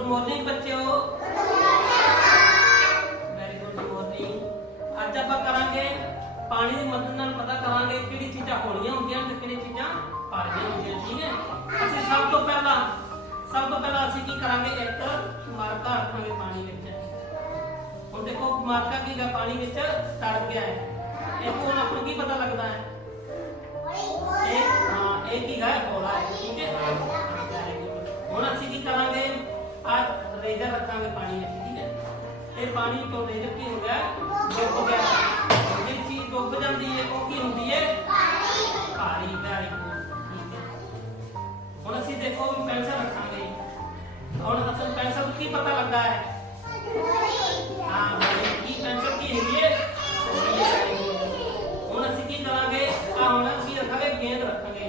Good morning ਬੱਚਿਓ। Very good morning ਅੱਜ ਆਪਾਂ ਕਰਾਂਗੇ ਪਾਣੀ ਦੀ ਮਦਦ ਨਾਲ ਪਤਾ ਕਰਾਂਗੇ ਕਿਹੜੀ ਚੀਜ਼ਾਂ ਹੌਲੀਆਂ ਹੁੰਦੀਆਂ ਤੇ ਕਿਹੜੀ ਚੀਜ਼ਾਂ ਭਾਰੀਆਂ ਹੁੰਦੀਆਂ, ਠੀਕ ਹੈ? ਅਸੀਂ ਸਭ ਤੋਂ ਪਹਿਲਾਂ ਸਭ ਤੋਂ ਪਹਿਲਾਂ ਅਸੀਂ ਕੀ ਕਰਾਂਗੇ? ਇੱਕ ਮਾਰਕਾ ਰੱਖਾਂਗੇ ਪਾਣੀ ਵਿੱਚ। ਹੁਣ ਦੇਖੋ, ਮਾਰਕਾ ਕੀ ਗਾ ਪਾਣੀ ਵਿੱਚ ਤੜ ਗਿਆ ਹੈ। ਇਹ ਹੁਣ ਆਪਾਂ ਕੀ ਪਤਾ ਲੱਗਦਾ ਹੈ? ਇਹ ਹਾਂ, ਇਹ ਕੀ ਗਾ ਆ ਰੇਜਰ ਰੱਖਾਂਗੇ ਪਾਣੀ ਵਿੱਚ ਠੀਕ ਹੈ ਇਹ ਪਾਣੀ ਤੋਂ ਰੇਜਰ ਕੀ ਹੋ ਗਿਆ ਡੁੱਬ ਗਿਆ ਜਿਹੜੀ ਚੀਜ਼ ਡੁੱਬ ਜਾਂਦੀ ਹੈ ਉਹ ਕੀ ਹੁੰਦੀ ਹੈ ਭਾਰੀ ਵੈਰੀ ਗੁੱਡ ਠੀਕ ਹੈ ਹੁਣ ਅਸੀਂ ਦੇਖੋ ਵੀ ਪੈਨਸਲ ਰੱਖਾਂਗੇ ਹੁਣ ਅਸਲ ਪੈਨਸਲ ਨੂੰ ਕੀ ਪਤਾ ਲੱਗਾ ਹੈ ਹਾਂ ਬਈ ਕੀ ਪੈਨਸਲ ਕੀ ਹੈਗੀ ਹੈ ਹੌਲੀ ਹੈ। ਹੁਣ ਅਸੀਂ ਕੀ ਕਰਾਂਗੇ ਆ ਹੁਣ ਅਸੀਂ ਰੱਖਾਂਗੇ ਗੇਂਦ ਰੱਖਾਂਗੇ